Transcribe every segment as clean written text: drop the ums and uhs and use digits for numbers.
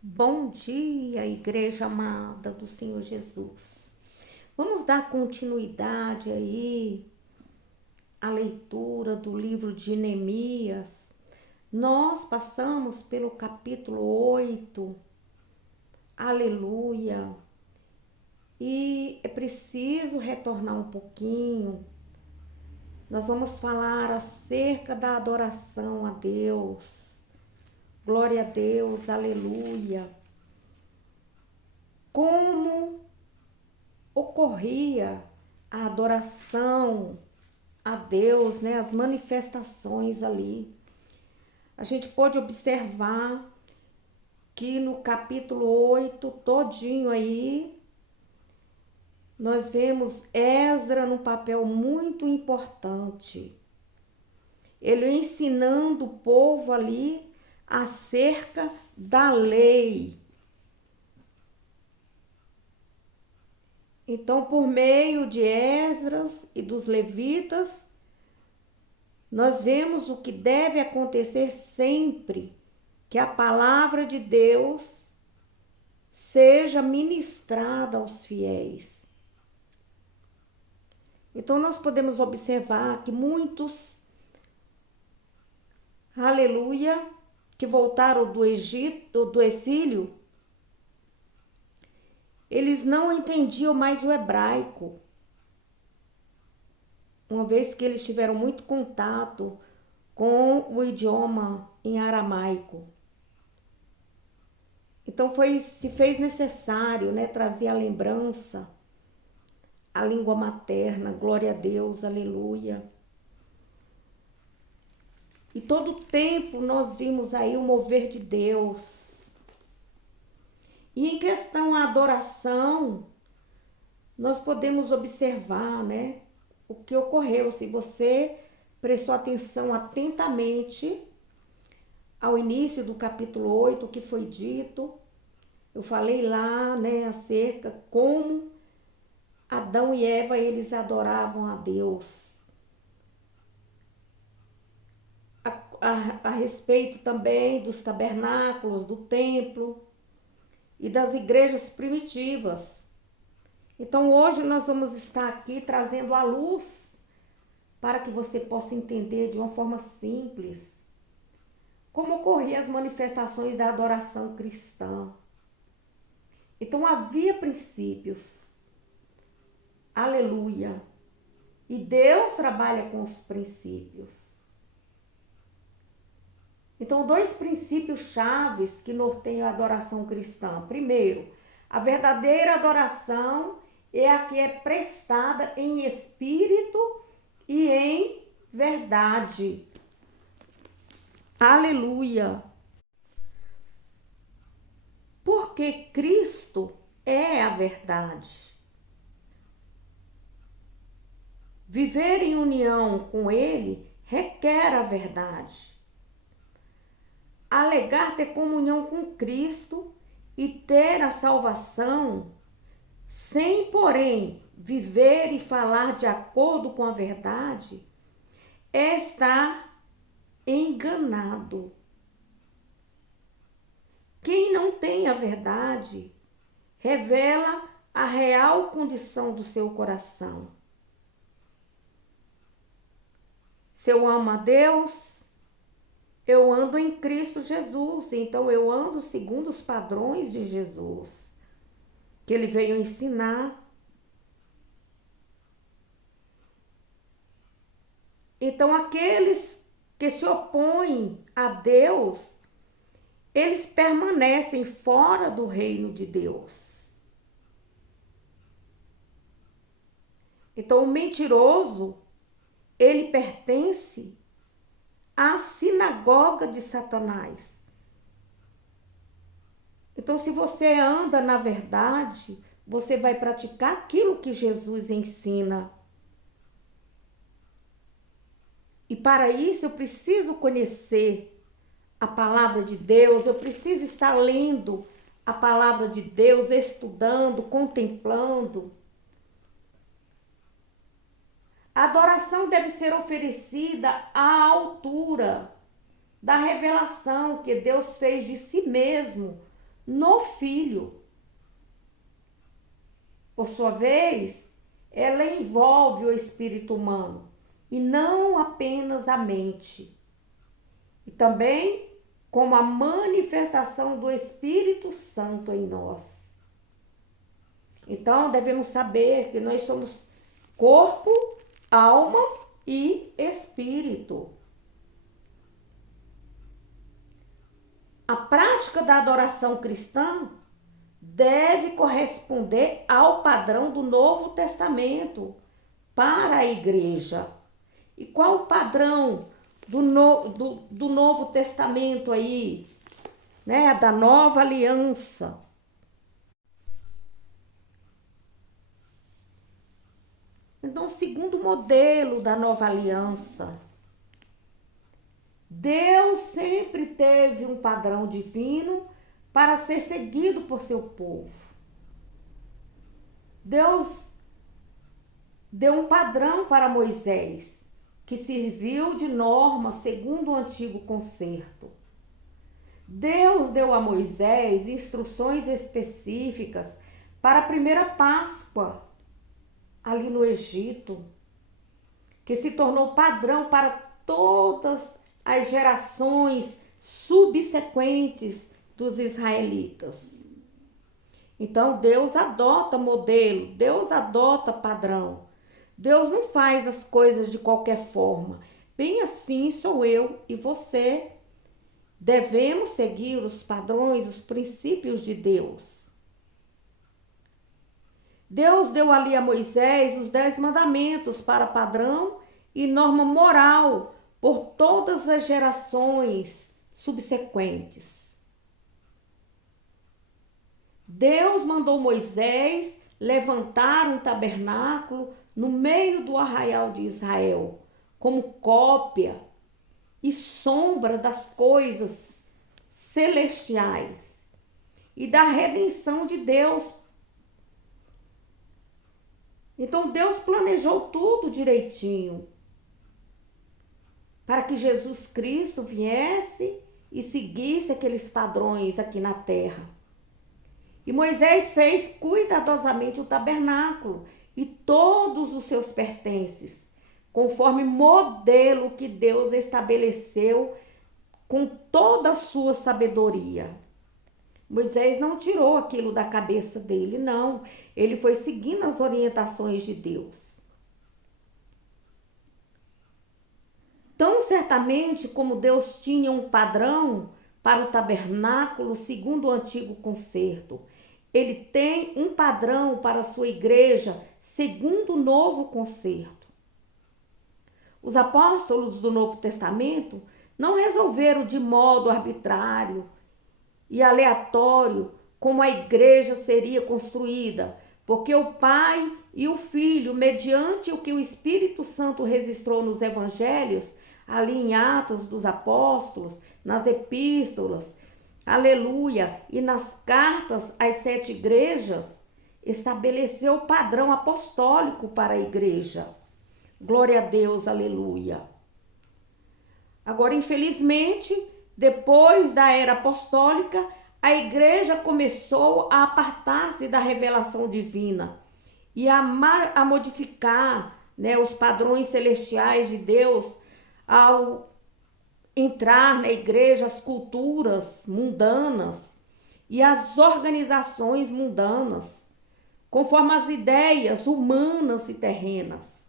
Bom dia, igreja amada do Senhor Jesus. Vamos dar continuidade aí à leitura do livro de Neemias. Nós passamos pelo capítulo 8, aleluia, e é preciso retornar um pouquinho. Nós vamos falar acerca da adoração a Deus. Glória a Deus, aleluia. Como ocorria a adoração a Deus, né? As manifestações ali. A gente pode observar que no capítulo 8, todinho aí, nós vemos Esdra num papel muito importante. Ele ensinando o povo ali acerca da lei. Então, por meio de Esdras e dos levitas, nós vemos o que deve acontecer sempre que a palavra de Deus seja ministrada aos fiéis. Então, nós podemos observar que muitos, aleluia, que voltaram do Egito, do exílio, eles não entendiam mais o hebraico, uma vez que eles tiveram muito contato com o idioma em aramaico. Então se fez necessário, né, trazer a lembrança, a língua materna, glória a Deus, aleluia. E todo o tempo nós vimos aí o mover de Deus. E em questão à adoração, nós podemos observar, né, o que ocorreu. Se você prestou atenção atentamente ao início do capítulo 8, o que foi dito, eu falei lá, né, acerca como Adão e Eva, eles adoravam a Deus. A respeito também dos tabernáculos, do templo e das igrejas primitivas. Então hoje nós vamos estar aqui trazendo a luz para que você possa entender de uma forma simples como ocorriam as manifestações da adoração cristã. Então havia princípios, aleluia, e Deus trabalha com os princípios. Então, dois princípios chaves que norteiam a adoração cristã. Primeiro, a verdadeira adoração é a que é prestada em espírito e em verdade. Aleluia! Porque Cristo é a verdade. Viver em união com Ele requer a verdade. Alegar ter comunhão com Cristo e ter a salvação, sem, porém, viver e falar de acordo com a verdade, é estar enganado. Quem não tem a verdade revela a real condição do seu coração. Se eu amo a Deus, eu ando em Cristo Jesus, então eu ando segundo os padrões de Jesus, que ele veio ensinar. Então aqueles que se opõem a Deus, eles permanecem fora do reino de Deus. Então o mentiroso, ele pertence à sinagoga de Satanás. Então, se você anda na verdade, você vai praticar aquilo que Jesus ensina. E para isso eu preciso conhecer a palavra de Deus, eu preciso estar lendo a palavra de Deus, estudando, contemplando. A adoração deve ser oferecida à altura da revelação que Deus fez de si mesmo no Filho. Por sua vez, ela envolve o espírito humano e não apenas a mente. E também como a manifestação do Espírito Santo em nós. Então, devemos saber que nós somos corpo, alma e espírito. A prática da adoração cristã deve corresponder ao padrão do Novo Testamento para a igreja. E qual o padrão do Novo Testamento aí, né? Da nova aliança? Então, o segundo modelo da nova aliança, Deus sempre teve um padrão divino para ser seguido por seu povo. Deus deu um padrão para Moisés, que serviu de norma segundo o antigo concerto. Deus deu a Moisés instruções específicas para a primeira Páscoa, ali no Egito, que se tornou padrão para todas as gerações subsequentes dos israelitas. Então, Deus adota modelo, Deus adota padrão. Deus não faz as coisas de qualquer forma. Bem assim sou eu e você. Devemos seguir os padrões, os princípios de Deus. Deus deu ali a Moisés os 10 mandamentos para padrão e norma moral por todas as gerações subsequentes. Deus mandou Moisés levantar um tabernáculo no meio do arraial de Israel, como cópia e sombra das coisas celestiais e da redenção de Deus. Então Deus planejou tudo direitinho para que Jesus Cristo viesse e seguisse aqueles padrões aqui na terra. E Moisés fez cuidadosamente o tabernáculo e todos os seus pertences, conforme modelo que Deus estabeleceu com toda a sua sabedoria. Moisés não tirou aquilo da cabeça dele, não. Ele foi seguindo as orientações de Deus. Tão certamente como Deus tinha um padrão para o tabernáculo segundo o antigo concerto, Ele tem um padrão para a sua igreja segundo o novo concerto. Os apóstolos do Novo Testamento não resolveram de modo arbitrário e aleatório como a igreja seria construída, porque o Pai e o Filho, mediante o que o Espírito Santo registrou nos evangelhos, ali em Atos dos Apóstolos, nas epístolas, aleluia, e nas cartas às 7 igrejas, estabeleceu o padrão apostólico para a igreja. Glória a Deus, aleluia. Agora, infelizmente, depois da era apostólica, a igreja começou a apartar-se da revelação divina e a modificar, né, os padrões celestiais de Deus ao entrar na igreja as culturas mundanas e as organizações mundanas, conforme as ideias humanas e terrenas.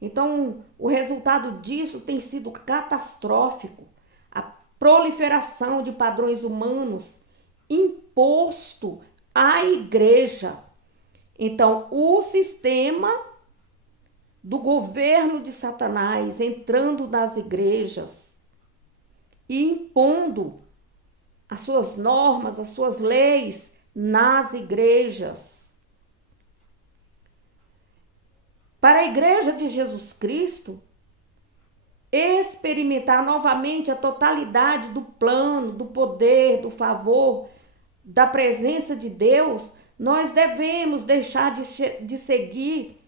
Então, o resultado disso tem sido catastrófico. A proliferação de padrões humanos imposto à igreja. Então, o sistema do governo de Satanás entrando nas igrejas e impondo as suas normas, as suas leis nas igrejas. Para a igreja de Jesus Cristo experimentar novamente a totalidade do plano, do poder, do favor, da presença de Deus, nós devemos deixar de seguir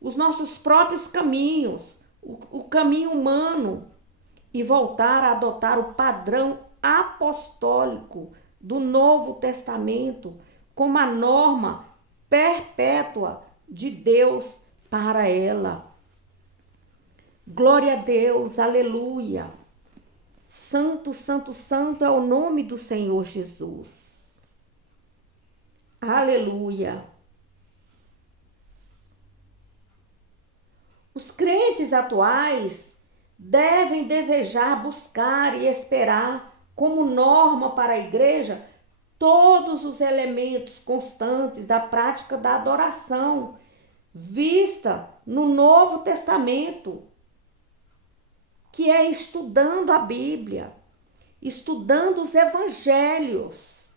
os nossos próprios caminhos, o caminho humano, e voltar a adotar o padrão apostólico do Novo Testamento como a norma perpétua de Deus para ela. Glória a Deus, aleluia. Santo, santo, santo é o nome do Senhor Jesus. Aleluia. Os crentes atuais devem desejar, buscar e esperar como norma para a igreja todos os elementos constantes da prática da adoração vista no Novo Testamento, que é estudando a Bíblia, estudando os evangelhos.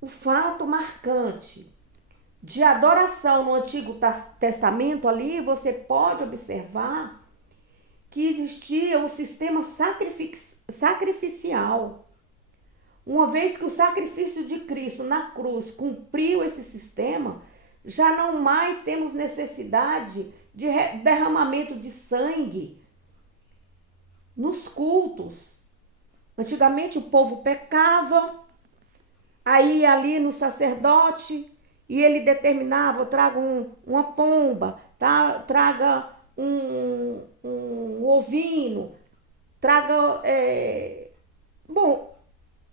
O fato marcante de adoração no Antigo Testamento, ali você pode observar que existia um sistema sacrificial. Uma vez que o sacrifício de Cristo na cruz cumpriu esse sistema, já não mais temos necessidade de derramamento de sangue nos cultos. Antigamente o povo pecava, aí ali no sacerdote, e ele determinava, traga uma pomba, tá? Traga um ovino, traga...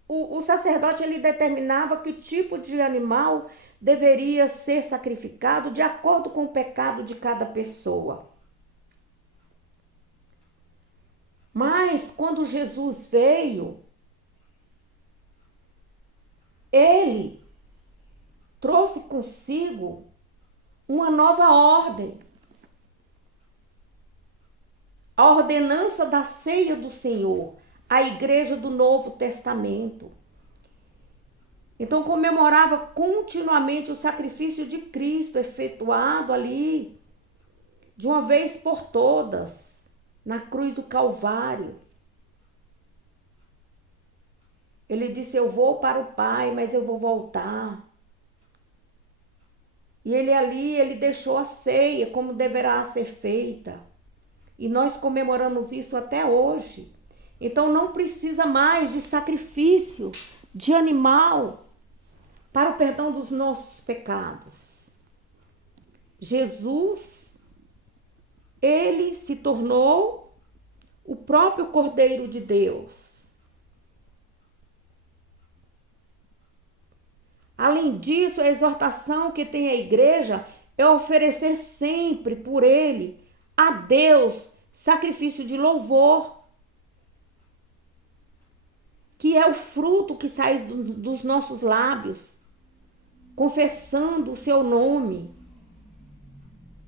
O sacerdote ele determinava que tipo de animal deveria ser sacrificado de acordo com o pecado de cada pessoa. Mas quando Jesus veio, ele trouxe consigo uma nova ordem. A ordenança da ceia do Senhor, a igreja do Novo Testamento. Então comemorava continuamente o sacrifício de Cristo efetuado ali, de uma vez por todas, na cruz do Calvário. Ele disse, eu vou para o Pai, mas eu vou voltar. E ele deixou a ceia como deverá ser feita. E nós comemoramos isso até hoje. Então não precisa mais de sacrifício de animal para o perdão dos nossos pecados. Jesus, ele se tornou o próprio Cordeiro de Deus. Além disso, a exortação que tem a igreja é oferecer sempre por ele a Deus sacrifício de louvor, que é o fruto que sai dos nossos lábios, confessando o seu nome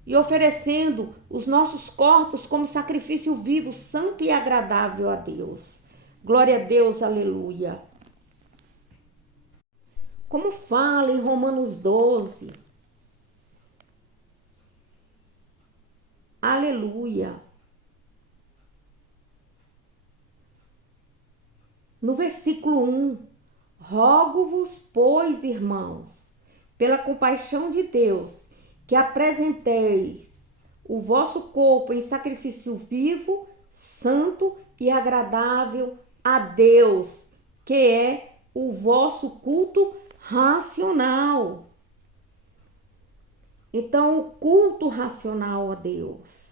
e oferecendo os nossos corpos como sacrifício vivo, santo e agradável a Deus. Glória a Deus, aleluia. Como fala em Romanos 12, aleluia. No versículo 1, rogo-vos, pois, irmãos, pela compaixão de Deus, que apresenteis o vosso corpo em sacrifício vivo, santo e agradável a Deus, que é o vosso culto racional. Então, o culto racional a Deus.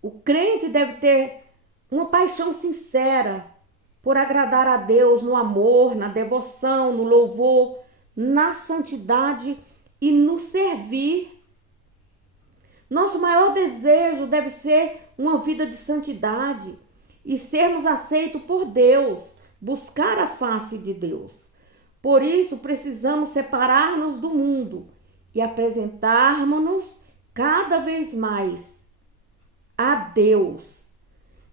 O crente deve ter uma paixão sincera por agradar a Deus no amor, na devoção, no louvor, na santidade e no servir. Nosso maior desejo deve ser uma vida de santidade e sermos aceitos por Deus, buscar a face de Deus. Por isso, precisamos separar-nos do mundo e apresentarmos-nos cada vez mais a Deus.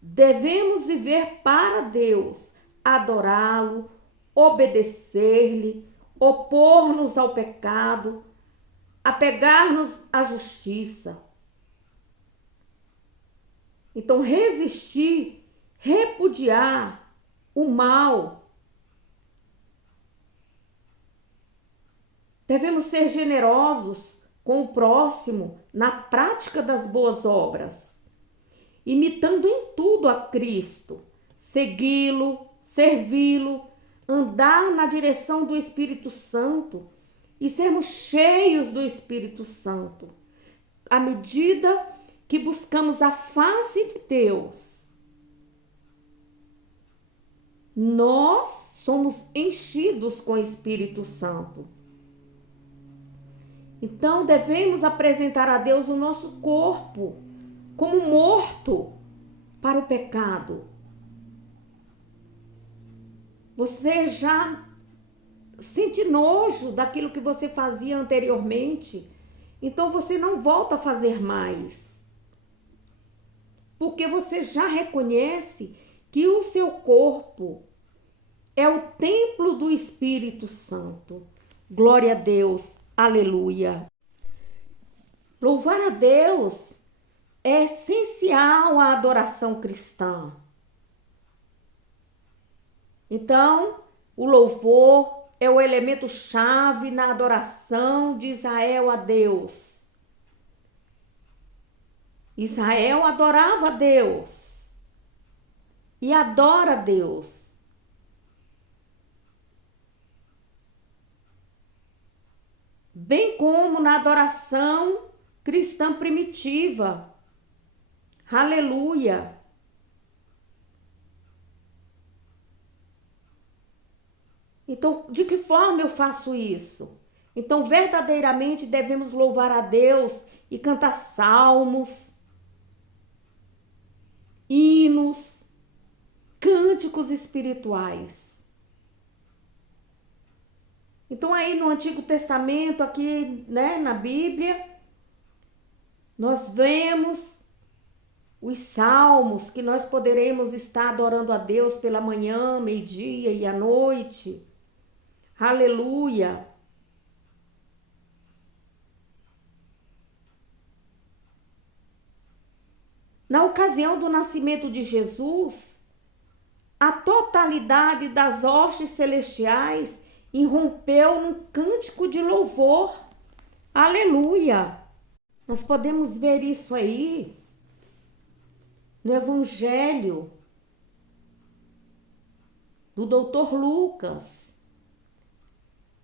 Devemos viver para Deus, adorá-lo, obedecer-lhe, opor-nos ao pecado, apegar-nos à justiça. Então, resistir, repudiar o mal. Devemos ser generosos com o próximo na prática das boas obras, imitando em tudo a Cristo, segui-lo, servi-lo, andar na direção do Espírito Santo e sermos cheios do Espírito Santo. À medida que buscamos a face de Deus, nós somos enchidos com o Espírito Santo. Então, devemos apresentar a Deus o nosso corpo como morto para o pecado. Você já sente nojo daquilo que você fazia anteriormente, então você não volta a fazer mais. Porque você já reconhece que o seu corpo é o templo do Espírito Santo. Glória a Deus, aleluia. Louvar a Deus é essencial à adoração cristã. Então, o louvor é o elemento chave na adoração de Israel a Deus. Israel adorava a Deus e adora a Deus. Bem como na adoração cristã primitiva. Aleluia! Então, de que forma eu faço isso? Então, verdadeiramente devemos louvar a Deus e cantar salmos, hinos, cânticos espirituais. Então, aí no Antigo Testamento, aqui, né, na Bíblia, nós vemos os salmos que nós poderemos estar adorando a Deus pela manhã, meio-dia e à noite. Aleluia! Na ocasião do nascimento de Jesus, a totalidade das hostes celestiais irrompeu num cântico de louvor. Aleluia! Nós podemos ver isso aí no Evangelho do Dr. Lucas,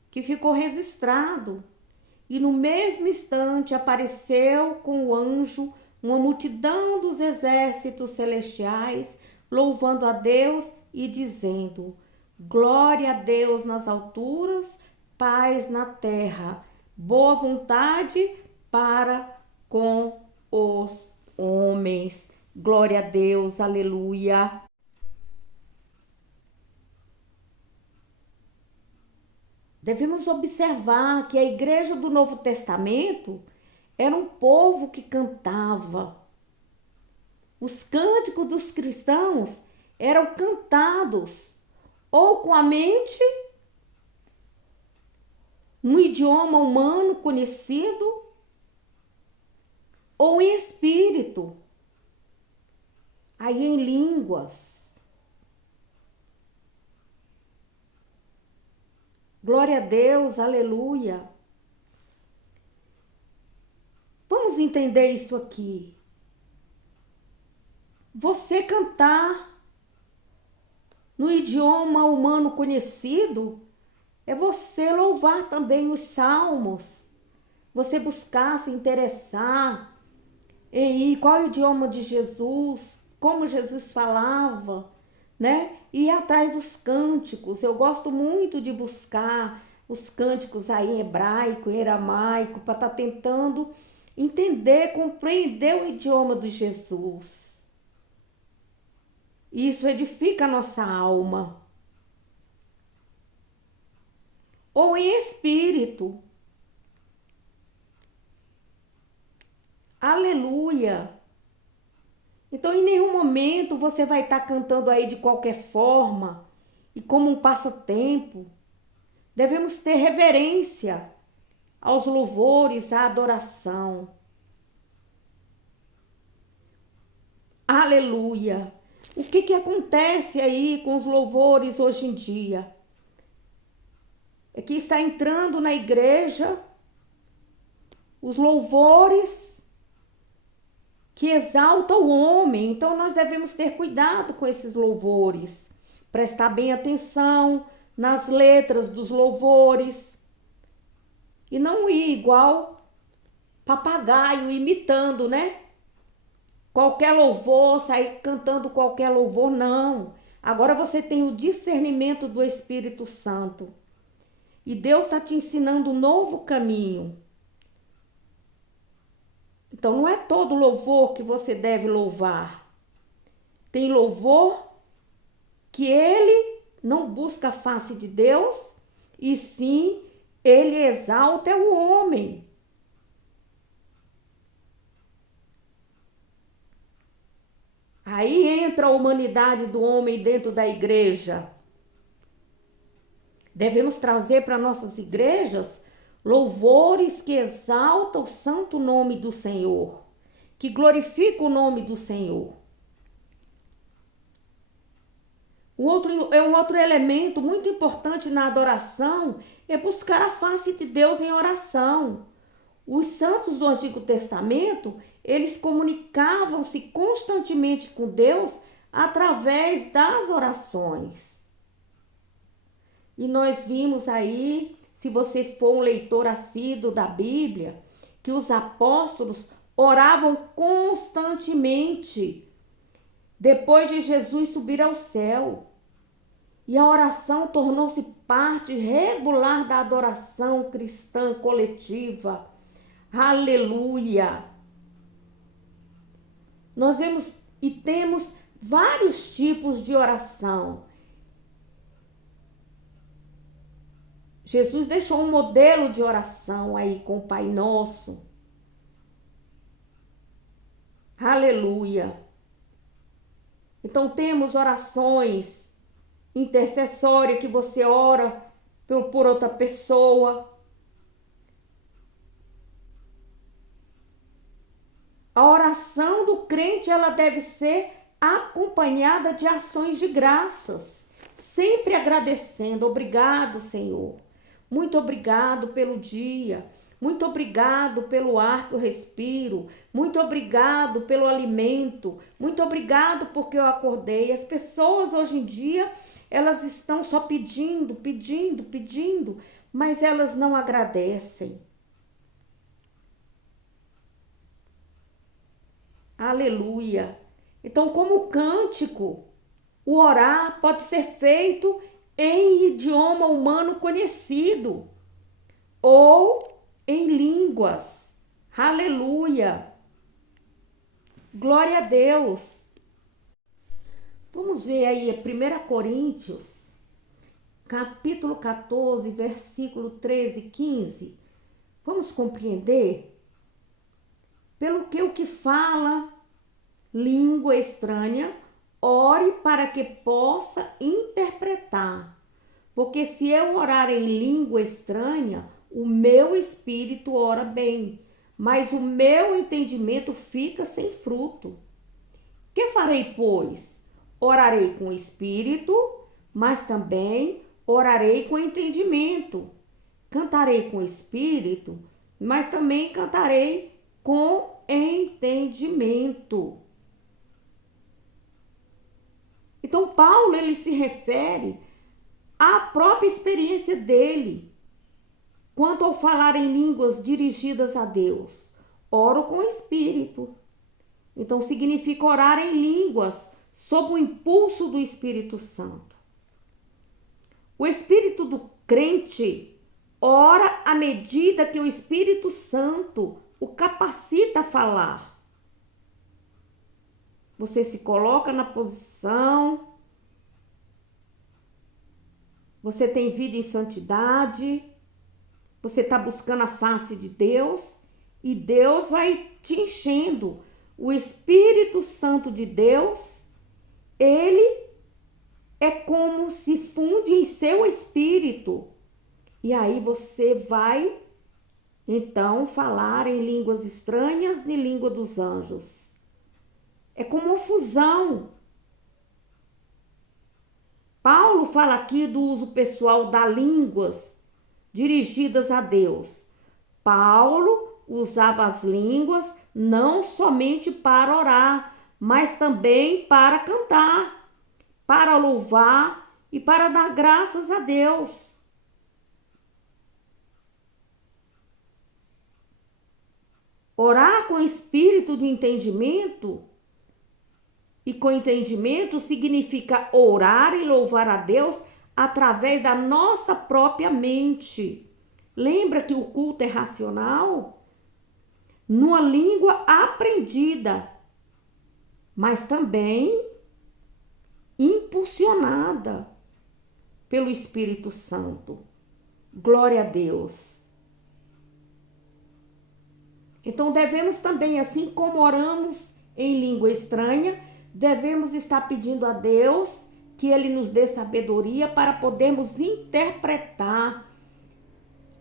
que ficou registrado. E no mesmo instante apareceu com o anjo uma multidão dos exércitos celestiais, louvando a Deus e dizendo: glória a Deus nas alturas, paz na terra, boa vontade para com os homens. Glória a Deus, aleluia. Devemos observar que a igreja do Novo Testamento era um povo que cantava. Os cânticos dos cristãos eram cantados ou com a mente, no idioma humano conhecido, ou em espírito, aí em línguas. Glória a Deus, aleluia. Vamos entender isso aqui. Você cantar no idioma humano conhecido é você louvar também os salmos. Você buscar se interessar em qual é o idioma de Jesus, como Jesus falava, né? E ir atrás dos cânticos. Eu gosto muito de buscar os cânticos aí em hebraico, em aramaico, para estar tentando entender, compreender o idioma de Jesus. Isso edifica a nossa alma. Ou em espírito. Aleluia! Então, em nenhum momento você vai estar cantando aí de qualquer forma e como um passatempo. Devemos ter reverência aos louvores, à adoração. Aleluia! O que acontece aí com os louvores hoje em dia? É que está entrando na igreja os louvores que exaltam o homem. Então nós devemos ter cuidado com esses louvores, prestar bem atenção nas letras dos louvores e não ir igual papagaio imitando, né? Qualquer louvor, sair cantando qualquer louvor, não. Agora você tem o discernimento do Espírito Santo. E Deus está te ensinando um novo caminho. Então não é todo louvor que você deve louvar. Tem louvor que ele não busca a face de Deus, e sim ele exalta o homem. Aí entra a humanidade do homem dentro da igreja. Devemos trazer para nossas igrejas louvores que exaltam o santo nome do Senhor, que glorificam o nome do Senhor. Um outro elemento muito importante na adoração é buscar a face de Deus em oração. Os santos do Antigo Testamento, eles comunicavam-se constantemente com Deus através das orações. E nós vimos aí, se você for um leitor assíduo da Bíblia, que os apóstolos oravam constantemente depois de Jesus subir ao céu. E a oração tornou-se parte regular da adoração cristã coletiva. Aleluia! Nós vemos e temos vários tipos de oração. Jesus deixou um modelo de oração aí com o Pai Nosso. Aleluia! Então temos orações intercessórias que você ora por outra pessoa. A oração do crente, ela deve ser acompanhada de ações de graças, sempre agradecendo. Obrigado, Senhor. Muito obrigado pelo dia. Muito obrigado pelo ar que eu respiro. Muito obrigado pelo alimento. Muito obrigado porque eu acordei. As pessoas hoje em dia, elas estão só pedindo, mas elas não agradecem. Aleluia. Então, como cântico, o orar pode ser feito em idioma humano conhecido ou em línguas. Aleluia. Glória a Deus. Vamos ver aí 1 Coríntios, capítulo 14, versículo 13 e 15. Vamos compreender? Pelo que o que fala língua estranha, ore para que possa interpretar. Porque se eu orar em língua estranha, o meu espírito ora bem, mas o meu entendimento fica sem fruto. Que farei, pois? Orarei com o espírito, mas também orarei com entendimento. Cantarei com o espírito, mas também cantarei com entendimento. Então, Paulo, ele se refere à própria experiência dele quanto ao falar em línguas dirigidas a Deus. Oro com o Espírito. Então, significa orar em línguas sob o impulso do Espírito Santo. O espírito do crente ora à medida que o Espírito Santo o capacita a falar. Você se coloca na posição, você tem vida em santidade, você está buscando a face de Deus e Deus vai te enchendo. O Espírito Santo de Deus, ele é como se funde em seu espírito. E aí você vai, então, falar em línguas estranhas e língua dos anjos. É como uma fusão. Paulo fala aqui do uso pessoal das línguas dirigidas a Deus. Paulo usava as línguas não somente para orar, mas também para cantar, para louvar e para dar graças a Deus. Orar com espírito de entendimento e com entendimento significa orar e louvar a Deus através da nossa própria mente. Lembra que o culto é racional? Numa língua aprendida, mas também impulsionada pelo Espírito Santo. Glória a Deus. Então devemos também, assim como oramos em língua estranha, devemos estar pedindo a Deus que Ele nos dê sabedoria para podermos interpretar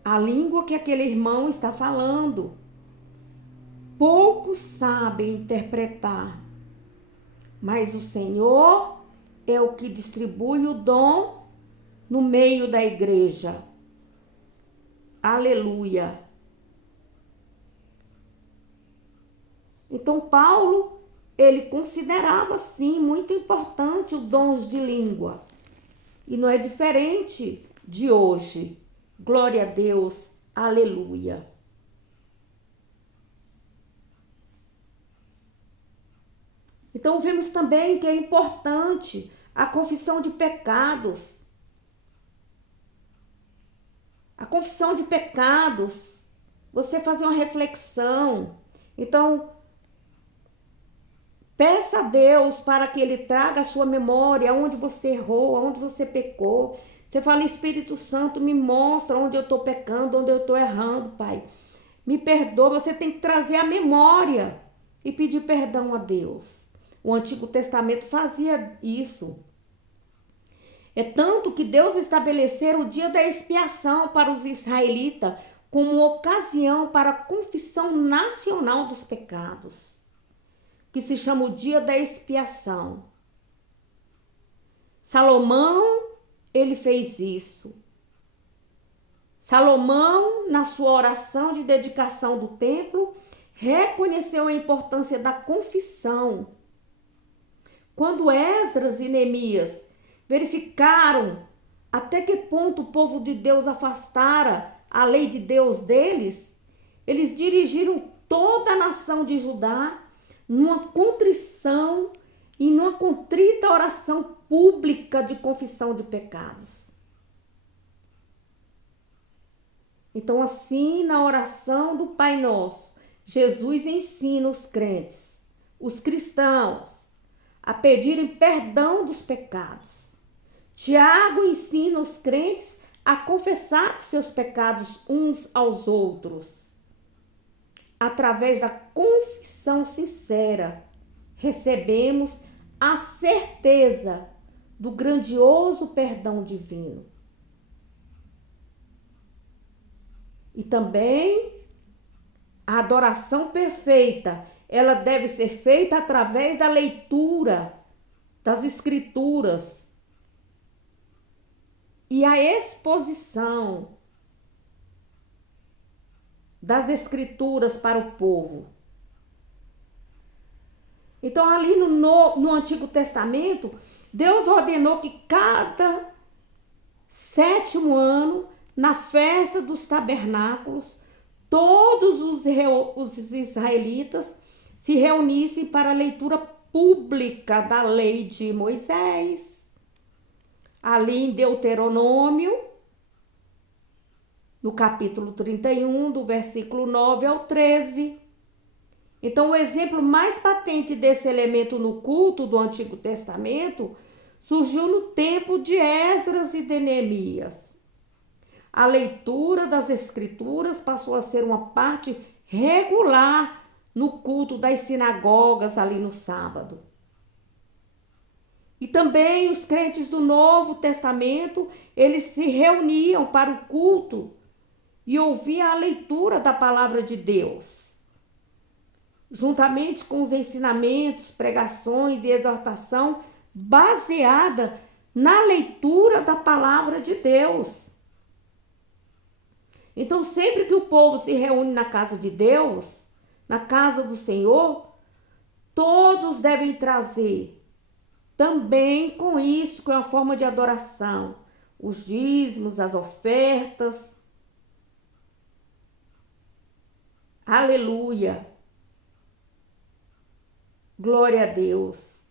a língua que aquele irmão está falando. Poucos sabem interpretar, mas o Senhor é o que distribui o dom no meio da igreja. Aleluia. Então Paulo, ele considerava sim muito importante os dons de língua. E não é diferente de hoje. Glória a Deus. Aleluia. Então vemos também que é importante a confissão de pecados. A confissão de pecados, você fazer uma reflexão. Então, peça a Deus para que Ele traga a sua memória, onde você errou, onde você pecou. Você fala, Espírito Santo, me mostra onde eu estou pecando, onde eu estou errando, Pai. Me perdoa, você tem que trazer a memória e pedir perdão a Deus. O Antigo Testamento fazia isso. É tanto que Deus estabeleceu o dia da expiação para os israelitas como ocasião para a confissão nacional dos pecados, que se chama o dia da expiação. Salomão, ele fez isso. Salomão, na sua oração de dedicação do templo, reconheceu a importância da confissão. Quando Esdras e Neemias verificaram até que ponto o povo de Deus afastara a lei de Deus deles, eles dirigiram toda a nação de Judá numa contrição e numa contrita oração pública de confissão de pecados. Então, assim, na oração do Pai Nosso, Jesus ensina os crentes, os cristãos, a pedirem perdão dos pecados. Tiago ensina os crentes a confessar os seus pecados uns aos outros. Através da confissão sincera, recebemos a certeza do grandioso perdão divino. E também a adoração perfeita, ela deve ser feita através da leitura das Escrituras e a exposição das Escrituras para o povo. Então, ali no Antigo Testamento, Deus ordenou que cada 7º ano, na festa dos tabernáculos, todos os israelitas se reunissem para a leitura pública da lei de Moisés. Ali em Deuteronômio, no capítulo 31, do versículo 9 ao 13. Então, o exemplo mais patente desse elemento no culto do Antigo Testamento surgiu no tempo de Esdras e de Neemias. A leitura das Escrituras passou a ser uma parte regular no culto das sinagogas ali no sábado. E também os crentes do Novo Testamento, eles se reuniam para o culto e ouviam a leitura da palavra de Deus, juntamente com os ensinamentos, pregações e exortação baseada na leitura da palavra de Deus. Então, sempre que o povo se reúne na casa de Deus, na casa do Senhor, todos devem trazer também com isso, com a forma de adoração, os dízimos, as ofertas. Aleluia! Glória a Deus.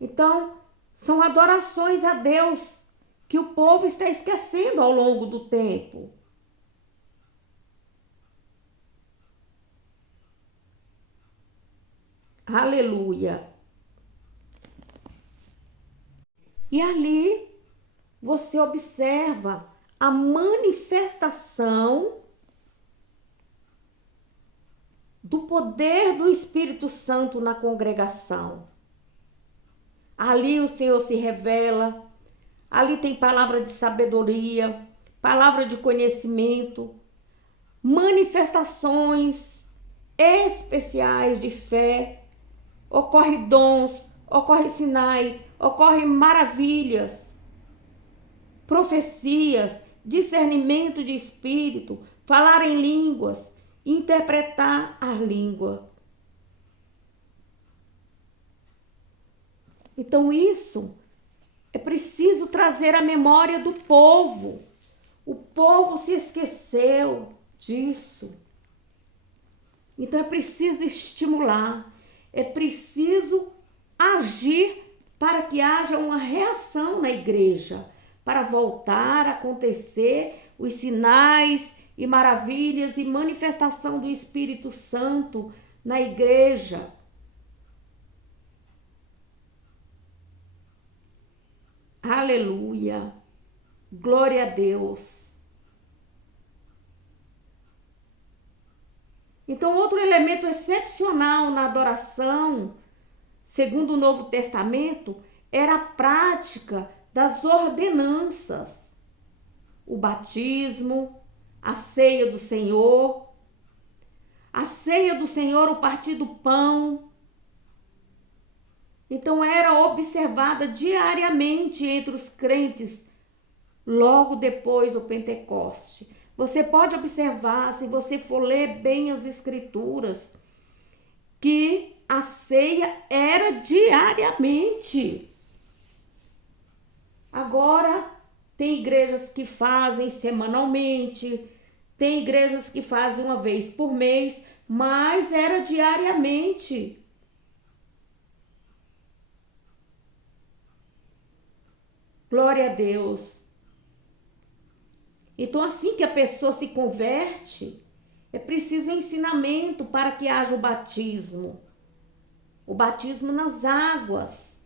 Então, são adorações a Deus que o povo está esquecendo ao longo do tempo. Aleluia. E ali você observa a manifestação do poder do Espírito Santo na congregação. Ali o Senhor se revela, ali tem palavra de sabedoria, palavra de conhecimento, manifestações especiais de fé, ocorre dons, ocorre sinais, ocorrem maravilhas, profecias, discernimento de espírito, falar em línguas, interpretar a língua. Então isso é preciso trazer à memória do povo. O povo se esqueceu disso. Então é preciso estimular, é preciso agir para que haja uma reação na igreja, para voltar a acontecer os sinais e maravilhas e manifestação do Espírito Santo na igreja. Aleluia! Glória a Deus! Então, outro elemento excepcional na adoração, segundo o Novo Testamento, era a prática das ordenanças. O batismo, a ceia do Senhor, o partir do pão. Então, era observada diariamente entre os crentes logo depois do Pentecoste. Você pode observar, se você for ler bem as Escrituras, que a ceia era diariamente. Agora, tem igrejas que fazem semanalmente, tem igrejas que fazem uma vez por mês, mas era diariamente. Glória a Deus. Então, assim que a pessoa se converte, é preciso ensinamento para que haja o batismo nas águas.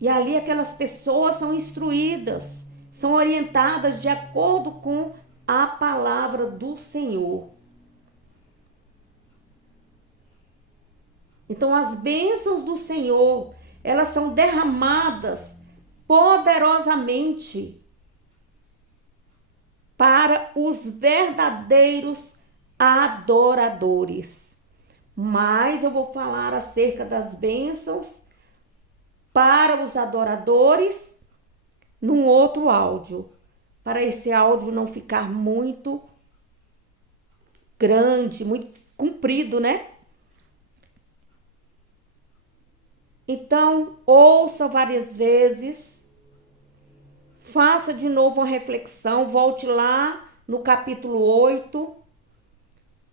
E ali aquelas pessoas são instruídas, são orientadas de acordo com a palavra do Senhor. Então, as bênçãos do Senhor, elas são derramadas poderosamente para os verdadeiros adoradores. Mas eu vou falar acerca das bênçãos para os adoradores num outro áudio, para esse áudio não ficar muito grande, muito comprido, né? Então, ouça várias vezes, faça de novo uma reflexão, volte lá no capítulo 8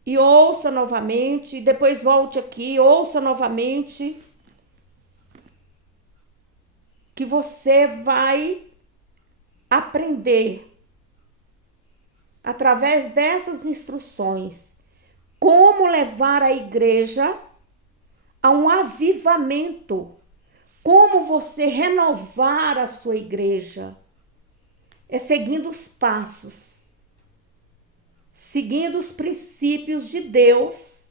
e ouça novamente, depois volte aqui, ouça novamente, que você vai aprender, através dessas instruções, como levar a igreja a um avivamento, como você renovar a sua igreja. É seguindo os passos, seguindo os princípios de Deus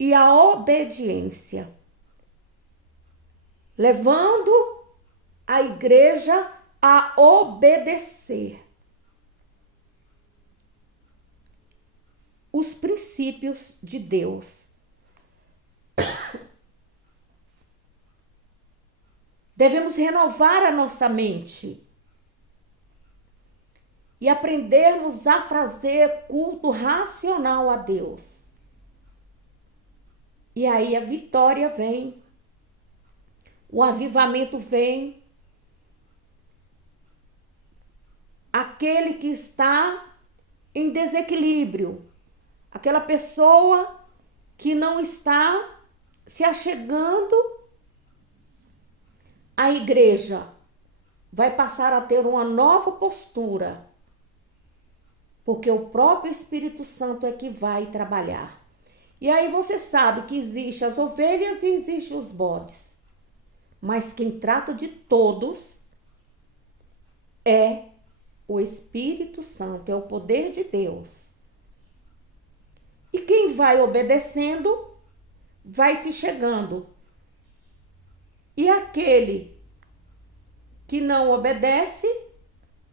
e a obediência, levando a igreja a obedecer os princípios de Deus. Devemos renovar a nossa mente. e aprendermos a fazer culto racional a Deus. E aí a vitória vem, o avivamento vem. Aquele que está em desequilíbrio, aquela pessoa que não está se achegando à igreja, vai passar a ter uma nova postura, porque o próprio Espírito Santo é que vai trabalhar. E aí você sabe que existe as ovelhas e existe os bodes, mas quem trata de todos é o Espírito Santo, é o poder de Deus. E quem vai obedecendo, vai se chegando. E aquele que não obedece,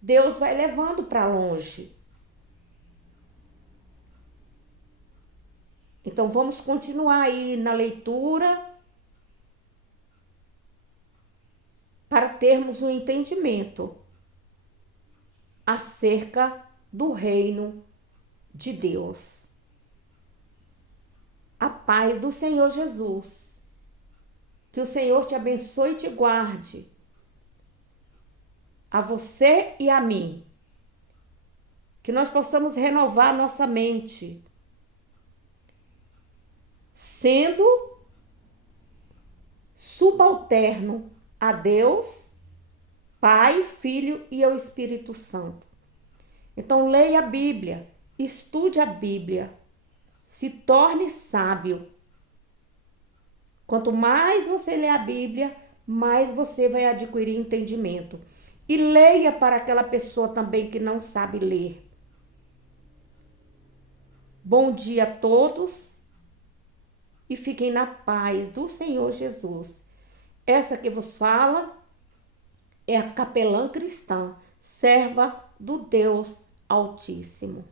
Deus vai levando para longe. Então vamos continuar aí na leitura para termos um entendimento acerca do reino de Deus. A paz do Senhor Jesus. Que o Senhor te abençoe e te guarde. A você e a mim. Que nós possamos renovar nossa mente, sendo subalterno a Deus, Pai, Filho e ao Espírito Santo. Então leia a Bíblia, estude a Bíblia, se torne sábio. Quanto mais você lê a Bíblia, mais você vai adquirir entendimento. E leia para aquela pessoa também que não sabe ler. Bom dia a todos e fiquem na paz do Senhor Jesus. Essa que vos fala é a capelã cristã, serva do Deus Altíssimo.